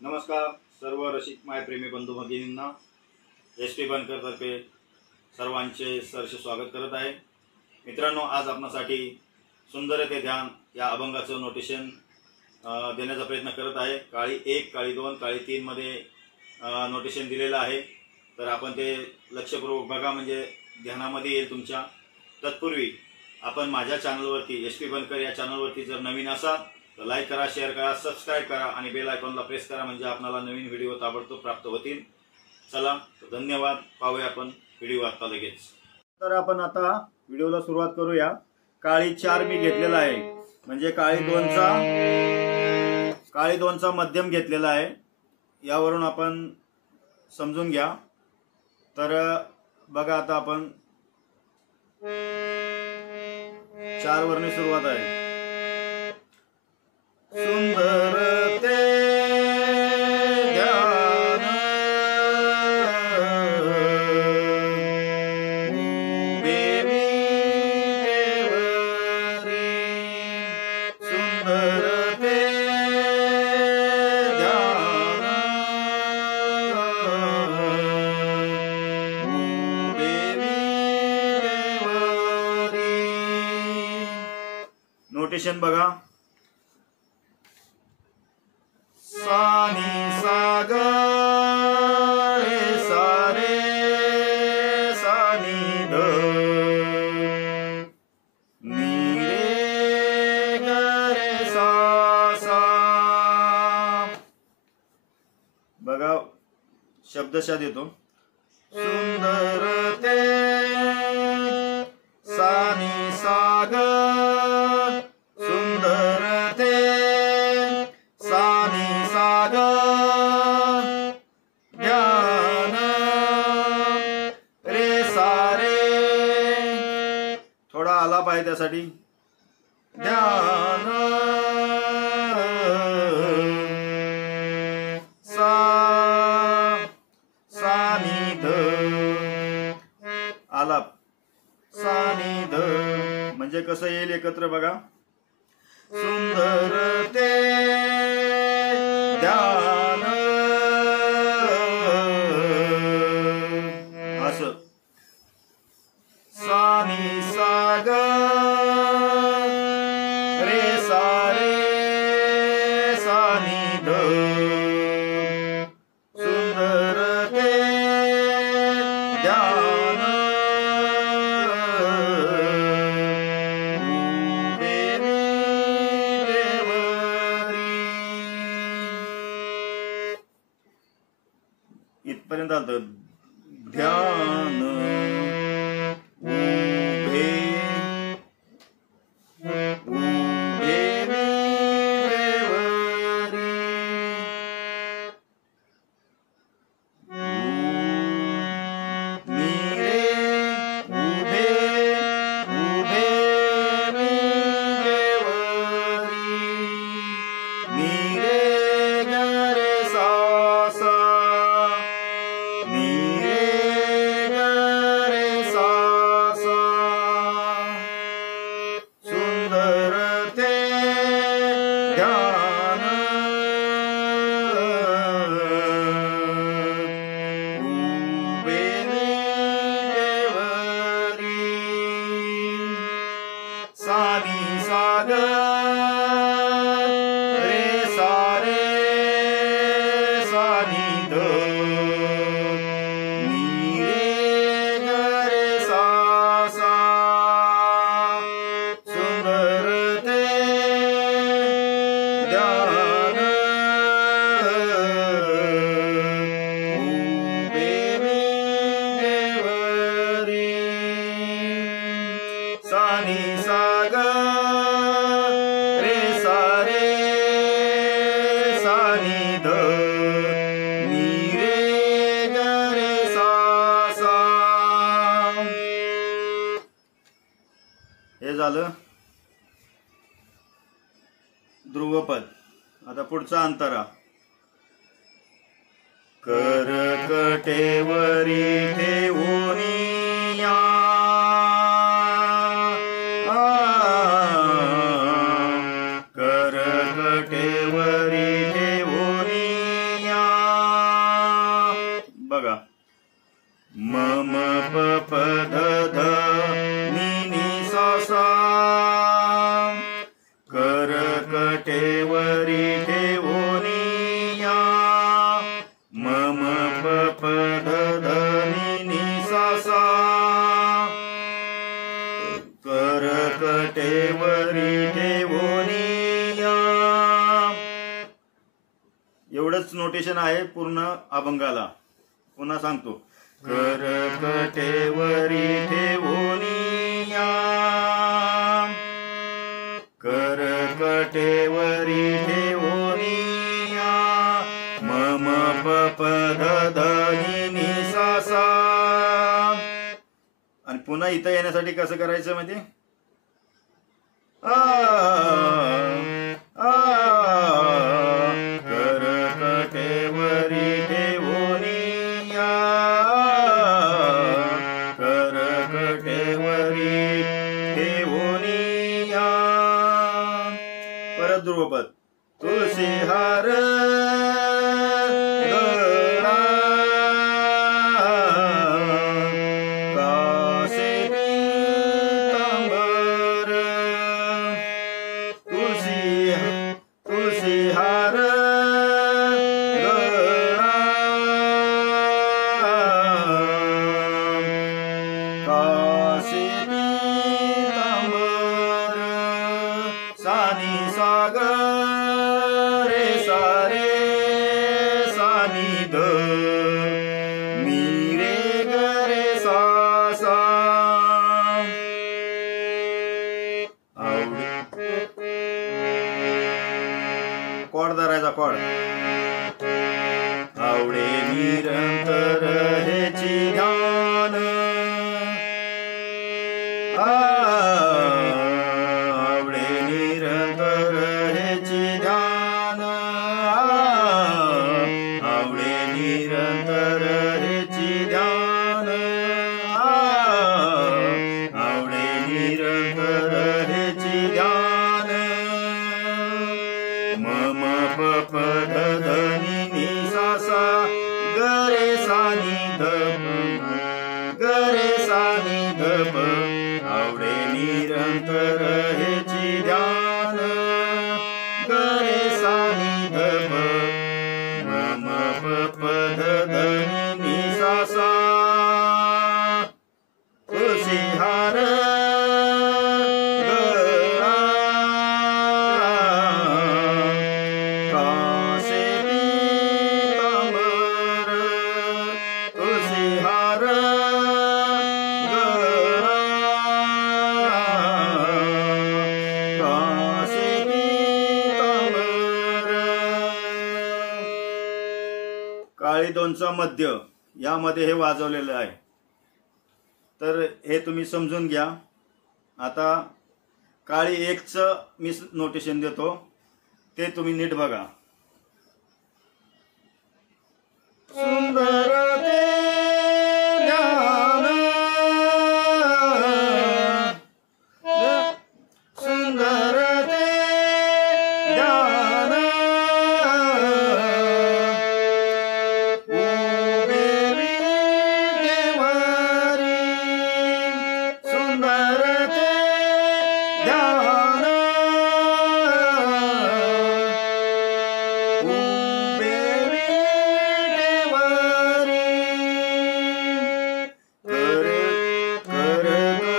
नमस्कार सर्व रसिक मायप्रेमी बंधू भगिनींना SP बनकरतर्फे सर्वांचे सहर्ष स्वागत करत आहे। मित्रांनो, आज आपणासाठी सुंदर ते ध्यान या अभंगाचं नोटेशन देण्याचा प्रयत्न करत आहे। काळी 1, काळी 2, काळी 3 मध्ये नोटेशन दिलेलं आहे, तर आपण ते लक्षपूर्वक बघा, म्हणजे ध्यानामध्ये येईल तुमच्या। तत्पूर्वी आपण माझ्या चॅनलवरती SP बनकर या चॅनलवरती जर नवीन असाल तर लाईक करा, शेअर करा, सबस्क्राइब करा आणि बेल आयकॉनला प्रेस करा, म्हणजे आपल्याला नवीन व्हिडिओ ताबडतोब प्राप्त होतील। चला तर धन्यवाद, पाहूया आपण व्हिडिओ आता लगेच। तर आपण आता व्हिडिओला सुरुवात करूया। काळी 4 मी घेतलेला आहे, म्हणजे काळी 2चा मध्यम घेतलेला आहे, यावरून आपण समजून घ्या। तर बघा, आता आपण 4 वरने सुरुवात आहे। सुंदर ते ध्यान देवी देवरी, सुंदर ते ध्यान देवी देवरी। नोटेशन बघा, सानी साग रे सारे सानी ध नी रे ग रे सा सा। बघा, शब्दशः येतो। सुंदर ते सानी साग, सुंदर ते सानी साग ध्यान रे सारे, थोडा आलाप आहे त्यासाठी, ध्यान सा सानी ध, आलाप सानी ध, म्हणजे कसं येईल एकत्र बघा। सुंदर ते ध्यान असं, सानी साग रे सारे सानी ध, सुंदर ते ध्यान देवी देवरी। इथपर्यंत आलं। ध्यान उभे देवी देवरी, नीरे उभे उभे मी देवरी, नीरे ग रे सा सा, नीरे ग रे सा सा। सुंदर ते ध्यान उभे मी देवरी, सानी साग रे सारे सानी ध नी रे ग रे सा सा। सुंदर ते ध्यान उभे मी देवरी, सानी साग रे सारे सानी ध नी रे ग रे सा सा। हे झालं ध्रुवपद। आता पुढचा अंतरा। करकटेवरी ठेवूनिया, करकटेवरी ठेवूनिया एवढंच नोटेशन आहे पूर्ण अभंगाला. पुन्हा सांगतो. करकटेवरी ठेवोनिया, करकटेवरी ठेवोनिया, मम पप धनी नि सा सा. आणि पुन्हा इथं येण्यासाठी कसं करायचं म्हणजे करकटेवरी ठेवोनिया, करकटेवरी ठेवोनिया. परत ध्रुवपद. तुळशी हार कॉड धरायचा कॉड. आवडे निरंतर हेची ध्यान, आवडे निरंतर हेची ध्यान, आवडे निरंतर हेची ध्यान, आवडे निरंतर हेची ध्यान. मम पप धनी नि सा सा, गरे सा नि धप, गरे सा नि धप. आवडे निरंतर हेची ध्यान, गरे सा नि धप. मम पप धनी नि सा सा. तुळशी हार काळी दोनचा मध्य यामध्ये हे वाजवलेलं आहे. तर हे तुम्ही समजून घ्या. आता काळी एकचं मी नोटेशन देतो, ते तुम्ही नीट बघा. सुंदर ते ध्यान, सुंदर ते ध्यान, उभे विटेवरी, सुंदर ते ध्यान, उभे विटेवरी.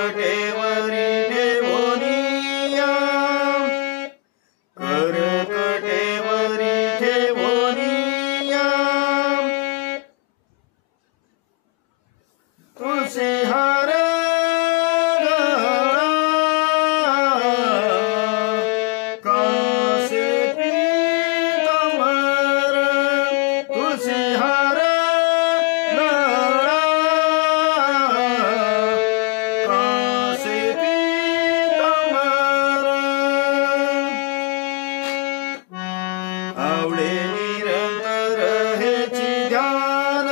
करकटेवरी ठेवोनिया, करकटेवरी ठेवोनिया. तुळशी हार कासे पीतांबर, तुळशी हार कासे पीतांबर. आवडे निरंतर हेची ध्यान,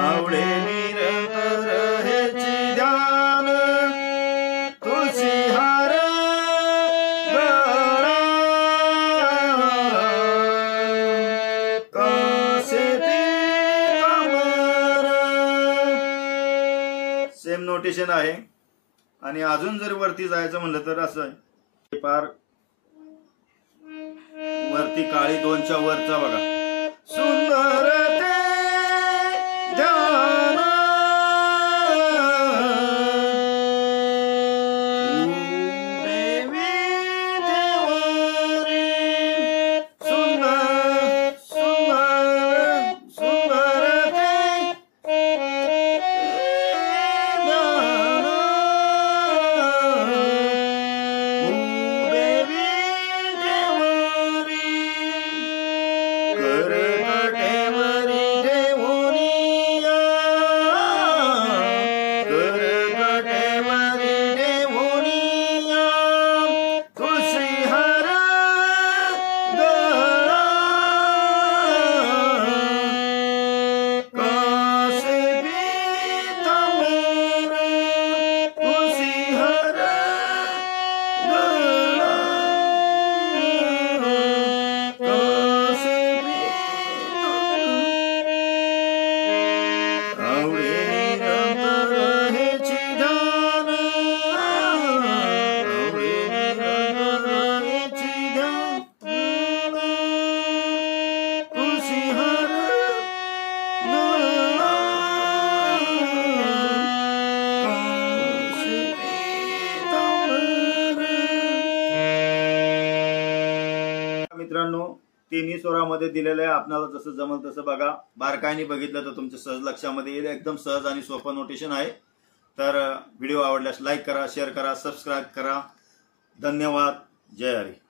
आवडे निरंतर हेची ध्यान. तुळशी हार कासे पीतांबर. सेम नोटेशन आहे. आणि अजून जर वरती जायचं म्हणलं तर असं आहे. पार वरती काळी दोनच्या वरचा बघा. सुंदर ते ध्यान, उभे विटेवरी, मित्रांनो तिन्ही स्वरामध्ये दिलेलं आहे, आपल्याला जसं जमल तसं बघा. बारकाईने बघितलं तर तुमच्या सहज लक्षामध्ये येईल. एकदम सहज आणि सोपं नोटेशन आहे. तर व्हिडिओ आवडल्यास लाईक करा, शेअर करा, सबस्क्राईब करा. धन्यवाद. जय हरी.